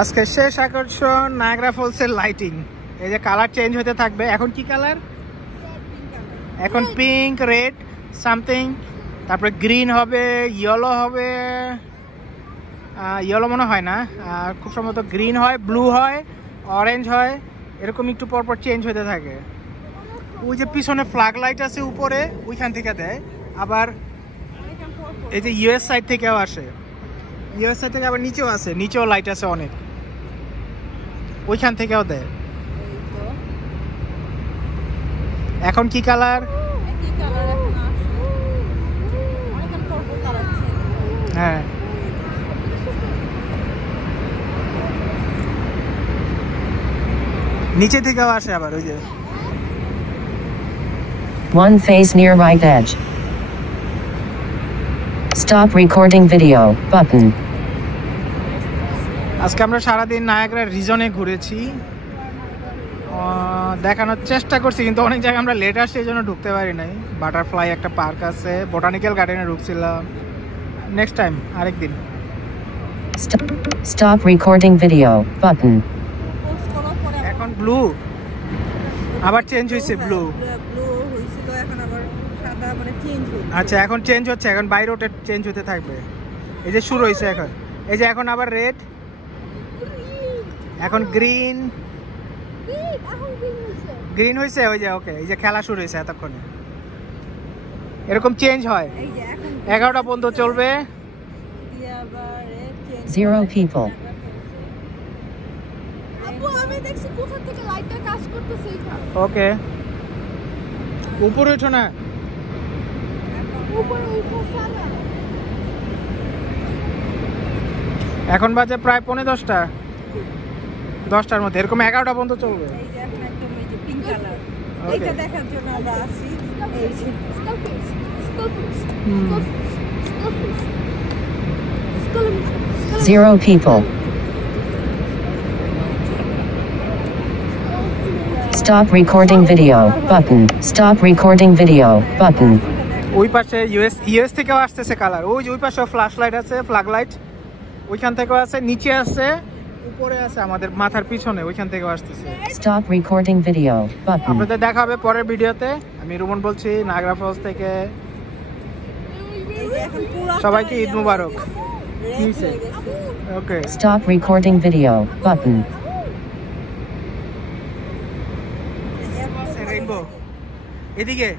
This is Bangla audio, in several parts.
আজকে শেষ আকর্ষণ নায়াগ্রা ফলসের লাইটিং। এই যে কালার চেঞ্জ হতে থাকবে। এখন কি কালার? এখন পিঙ্ক, রেড সামথিং, তারপরে গ্রিন হবে, ইয়েলো হবে, ইয়েলো মনে হয় না, খুব সম্ভবত গ্রিন হয়, ব্লু হয়, অরেঞ্জ হয়, এরকম একটু পরপর চেঞ্জ হতে থাকে। ওই যে পিছনে ফ্ল্যাগ লাইট আছে উপরে, ওইখান থেকে দেয়। আবার এই যে ইউএস সাইড থেকেও আসে, ইউএস সাইড থেকে আবার নিচেও আছে, নিচেও লাইট আছে অনেক, ওইখান থেকেও দেয়। এখন কি কালার? হ্যাঁ, নিচে থেকেও আসে আবার। ওই যে One face near right edge. Stop recording video button. আজকে আমরা সারাদিন নায়াগ্রা রিজনে ঘুরেছি, দেখানোর চেষ্টা করছি, কিন্তু অনেক জায়গায় আমরা লেট আসছি, এই জন্য ঢুকতে পারি নাই। বাটারফ্লাই একটা পার্ক আছে, বোটানিক্যাল গার্ডেনে ঢুকছিলাম। নেক্সট টাইম আরেকদিন। Stop recording video button. এখন ব্লু আবার চেঞ্জ হয়েছে, ব্লু। আচ্ছা, এখন চেঞ্জ হচ্ছে, এখন বাইরে ওটা চেঞ্জ হতে থাকবে। এই যে শুরু হয়েছে এখন, এই যে এখন আবার রেড, এখন গ্রিন, গ্রিন হয়েছে। ওই যে ওকে, এই যে খেলা শুরু হয়েছে এতক্ষণে, এরকম চেঞ্জ হয়। 11টা পর্যন্ত চলবে। 0 people. ওকে, উপরে ওঠো না। এখন বাজে প্রায় 10:45, 10টার মধ্যে, এরকম 11টা পর্যন্ত চলবে। Zero people. Stop recording video button. Stop recording video button. ওই পাশে ইউএস থেকেও আসতেছে কালার। ওই যে ওই পাশে ফ্ল্যাশ লাইট আছে, ফ্ল্যাগ লাইট ওইখান থেকেও আছে, নিচে আছে, উপরে আছে, আমাদের মাথার পিছনে, ওইখান থেকেও আসতেছে। Stop recording video button. আপনাদের দেখা হবে পরের ভিডিওতে। আমি রুমন বলছি নায়াগ্রা ফলস থেকে। সবাইকে ঈদ মুবারক। ওকে, Stop recording video button. Rainbow এদিকে,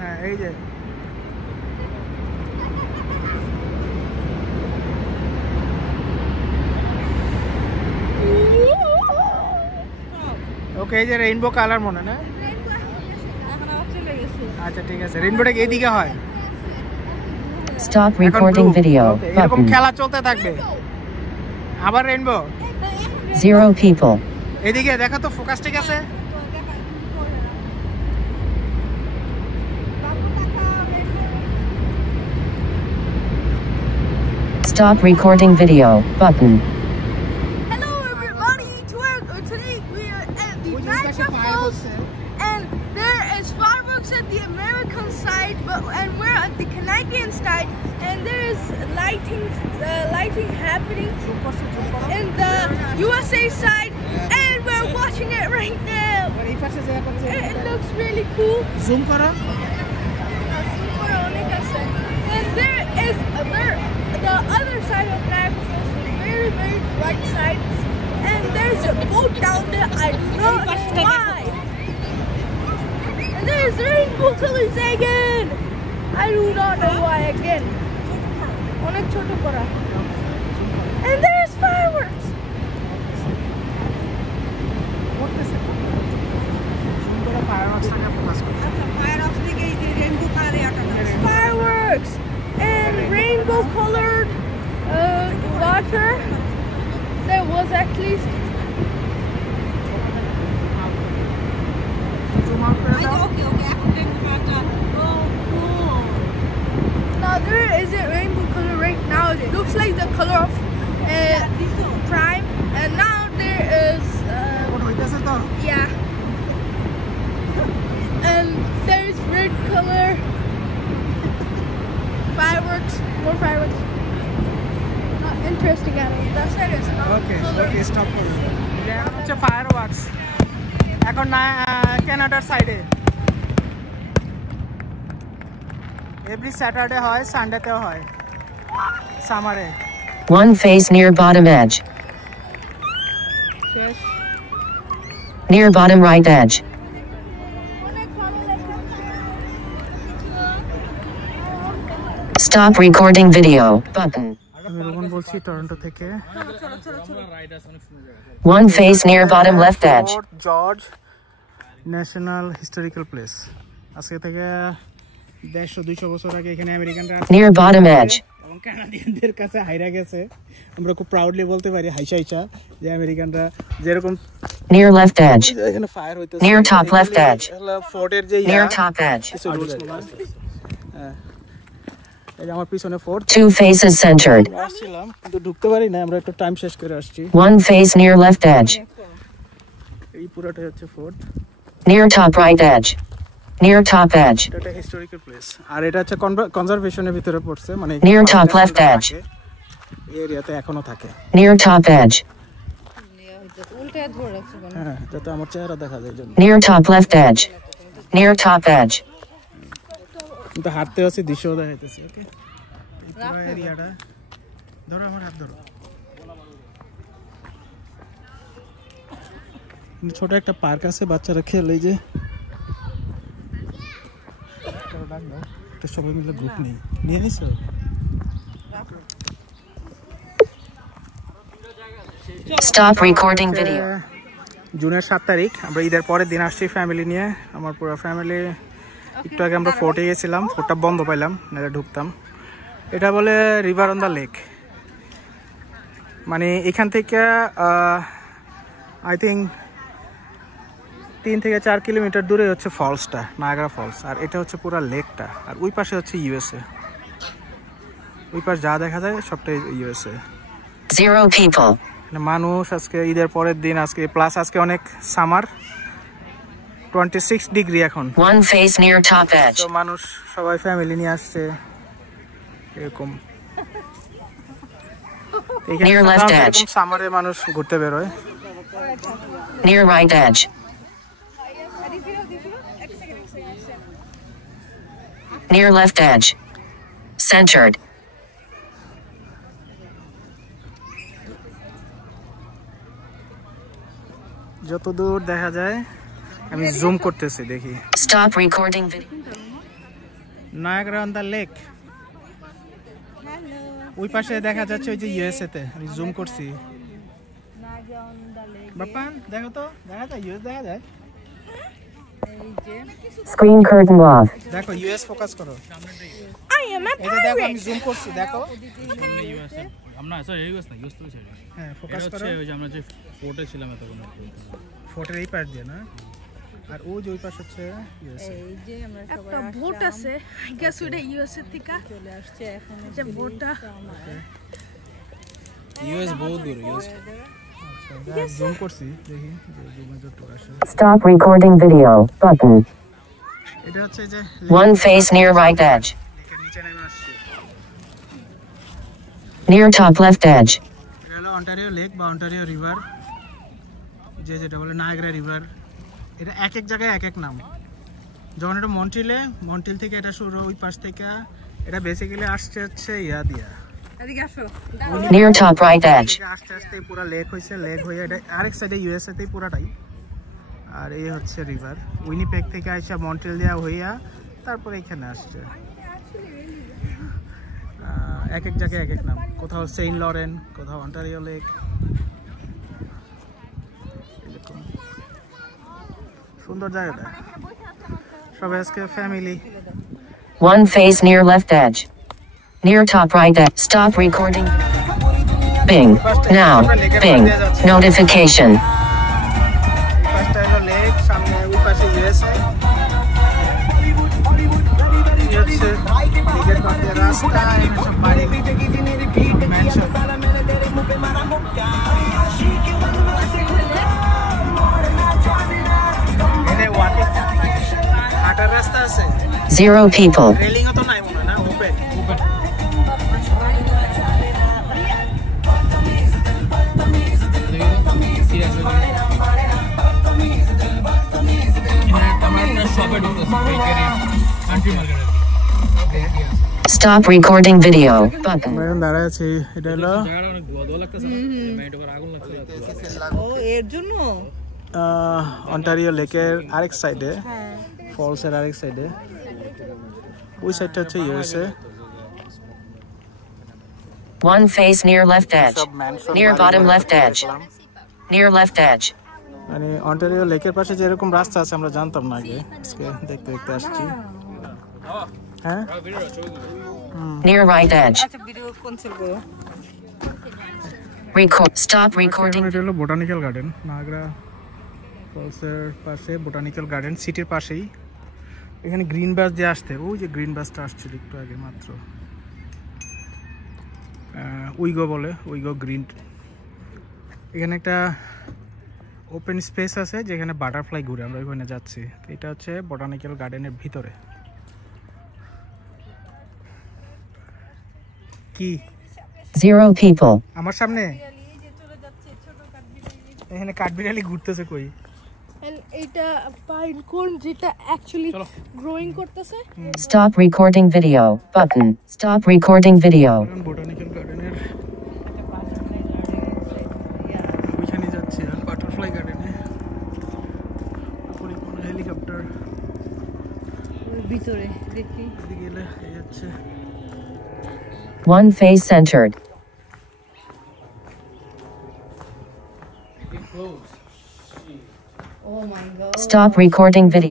হ্যাঁ এই যে ওকে, এই যে রেইনবো কালার মনে না? আচ্ছা ঠিক আছে, রেইনবোটা এদিকে হয়। Stop recording video এরকম button. খেলা চলতে থাকবে। আবার রেইনবো। 0 people. এদিকে দেখো তো, ফোকাস ঠিক আছে? Stop recording video button. Hello everybody, today we are at the Niagara Falls and there is fireworks at the American side, and we're at the Canadian side, and there is lighting happening in the USA side, and we're watching it right now. It looks really cool. Zoom করো। And there is the other side of Niagara Falls, the very, very right side, and there's a boat down there. I don't know why. And there's rainbow colors again. I do not know why again. Onek choto kora. And there's fireworks. Fireworks and rainbow colored water. There was at least now there isn't rainbow color right now. It looks like the color of Prime, and now there is yeah, and there's red color fireworks, more fireworks. interesting animals. That side is not. Okay okay stop করুন। এটা হচ্ছে ফায়ার ওয়ার্কস। এখন না কানাডার সাইডে এভরি স্যাটারডে হয়, সানডেতেও হয় সামারে। One face near bottom edge. শেষ। Near bottom right edge. Stop recording video button. আমি রোহন বলছি টরন্টো থেকে। One face near bottom left edge. Fort George national historical place. আজকে থেকে 150-200 বছর আগে এখানে আমেরিকানরা Near bottom edge. এবং কানাডিয়ানদের কাছে হাইরা গেছে। আমরা খুব প্রাউডলি বলতে পারি হাইসা হাইসা যে আমেরিকানরা যেরকম Near left edge. এখানে ফায়ার হইতেছে Near top left edge. ফোর্টের যে Near top edge. এই যে আমার পিছনে ফোর্ট। Two faces centered. আসছিলাম কিন্তু ঢুকতে পারি না, আমরা একটু টাইম শেষ করে আসছি। One face near left edge. এই পুরোটাই হচ্ছে fort. Near top right edge. Near top edge. এটা একটা হিস্টোরিক্যাল প্লেস আর এটা হচ্ছে কনজারভেশনের ভিতরে পড়ছে, মানে Near top left edge. এই এরিয়াতে এখনো থাকে। Near top edge. হ্যাঁ, যাতে আমার চেহারা দেখা যায় জন্য। Near top left edge. Near top edge. কিন্তু হাঁটতে আছে দৃশ্য দেখাইতেছে। ওকে, এই পুরো এরিয়াটা ধরো, আমার হাত ধরো। ছোট একটা পার্ক আছে, বাচ্চারা খেলে। যে এটা সবাই মিলে গ্রুপ নেই, নিয়ে নিছো? Stop recording video. জুনের 7 তারিখ আমরা ঈদের পরের দিন আসছি ফ্যামিলি নিয়ে। আমার পুরো ফ্যামিলি। একটু আগে আমরা ফোর্টে গেছিলাম, ফোর্টটা বন্ধ পাইলাম, নাহলে ঢুকতাম। এটা বলে রিভার অন দ্য লেক, মানে এখান থেকে আই থিঙ্ক 3 থেকে 4 কিলোমিটার দূরে হচ্ছে ফলসটা, নায়াগ্রা ফলস। আর এটা হচ্ছে পুরো লেকটা। আর ওই পাশে হচ্ছে ইউএসএ, ওই পাশ যা দেখা যায় সবটাই ইউএসএ। 0 people. মানুষ আজকে ঈদের পরের দিন, আজকে প্লাস আজকে অনেক সামার, 26 ডিগ্রি এখন। One face near top edge. তো মানুষ সবাই ফ্যামিলি নিয়ে আসছে এরকম। Near left edge. সামারে মানুষ ঘুরতে বেরোয়। Near right edge. Near left edge. Centered. যতদূর দেখা যায় আমি জুম করতেছি, দেখি। Stop recording video. Niagara on the lake, ওই পাশে দেখা যাচ্ছে ওই যে ইউএসএ তে। আমি জুম করছি। বাপ্পা দেখো তো, দেখা যায় ইউএস, দেখা যায়। Screen curtain off. দেখো ইউএস ফোকাস করো। I am a এই যে দেখো আমি pirate. জুম করছি, দেখো। আমরা স্যার ইউএস না, ইউএস তো ছেড়ে। হ্যাঁ, এটা ফোকাস করো। হচ্ছে ওই যে আমরা যে ফোর্টে ছিলাম এতক্ষণ। ফোর্টের এই পাশ দিয়ে না, আর ওই যে ওই পাশ হচ্ছে ইউএসএ। একটা ভোট আছে, I guess ওইটা USA থেকে চলে আসছে এখন। যে ভোটটা ইউএস বহুত দূর, ইউএস। জুম করছি, দেখি জুমে যতটুকু আসে। Stop recording video button. এটা হচ্ছে যে One face near right edge. লেকের নিচে নেমে আসছে। Near top left edge. এটা হলো অন্টারিও লেক বা অন্টারিও রিভার, যেটা বলে নায়াগ্রা রিভার। এটা এক এক জায়গায় এক এক নাম। যখন এটা মন্ট্রিল থেকে এটা শুরু, ওই পাশ থেকে এটা বেসিক্যালি আসছে হচ্ছে ইয়া দিয়া। এদিকে আসো। Near top right edge. আস্তে আস্তে পুরো লেক হয়েছে, লেক হয়ে এটা আরেক সাইডে ইউএসএ তেই পুরাটাই। আর এই হচ্ছে রিভার, উইনিপেগ থেকে আইসা মন্ট্রিল দেওয়া হইয়া তারপরে এখানে আসছে। এক এক জায়গায় এক এক নাম, কোথাও সেন্ট লরেন, কোথাও অন্টারিও লেক। সুন্দর জায়গাটা, সবাই আজকে family. One face near left edge. Near top right edge. Stop recording. Bing. Now. Bing. Notification. পাশটা হলো লেক, সামনে ওই পাশে ইউএসএ। এই হচ্ছে লেকের পাশে রাস্তা, এখানে সব বাড়ি, ম্যানশন। এখানে হাঁটার রাস্তা আছে, 0 people. রেলিংও তো নাই মনে হয় না, open. Stop recording video button. আমরা এখন দাঁড়ায় আছি, এটা হলো জায়গাটা অনেক দোয়া লাগতেছে না মেয়েটা করে আগুন লাগছে ও এর জন্য অন্টারিও লেকের আরেক সাইডে, ফলসের আরেক সাইডে। ওই সাইডটা হচ্ছে USA. One face near left edge. Near bottom left edge. Near left edge. মানে অন্টারিও লেকের পাশে যেরকম রাস্তা আছে আমরা জানতাম না আগে, আজকে দেখতে দেখতে আসছি। হ্যাঁ, Near right edge. আচ্ছা ভিডিও কোন ছিল করো Record. Stop recording. এটা হলো বোটানিক্যাল গার্ডেন, নাগরা ফলসের পাশে বোটানিক্যাল গার্ডেন, সিটির পাশেই। এখানে গ্রিন বাস দিয়ে আসতে, ওই যে গ্রিন বাসটা আসছিল একটু আগে মাত্র, উইগো বলে, উইগো গ্রিন। এখানে একটা ওপেন স্পেস আছে যেখানে বাটারফ্লাই ঘুরে, আমরা ওইখানে যাচ্ছি। এটা হচ্ছে বোটানিক্যাল গার্ডেনের ভিতরে। কি 0 people. আমার সামনে এখানে কাঠবিড়ালি ঘুরতেছে কই? And এটা পাইন কোন যেটা অ্যাকচুয়ালি গ্রোইং করতেছে। Stop recording video button. Stop recording video. Botanical গার্ডেনের ওইখানে যাচ্ছি, বাটারফ্লাই গার্ডেনে। উপরে কোনো হেলিকপ্টার ভিতরে দেখি এদিকে গেলে এই হচ্ছে। One face centered. ও মাই গড Stop recording video.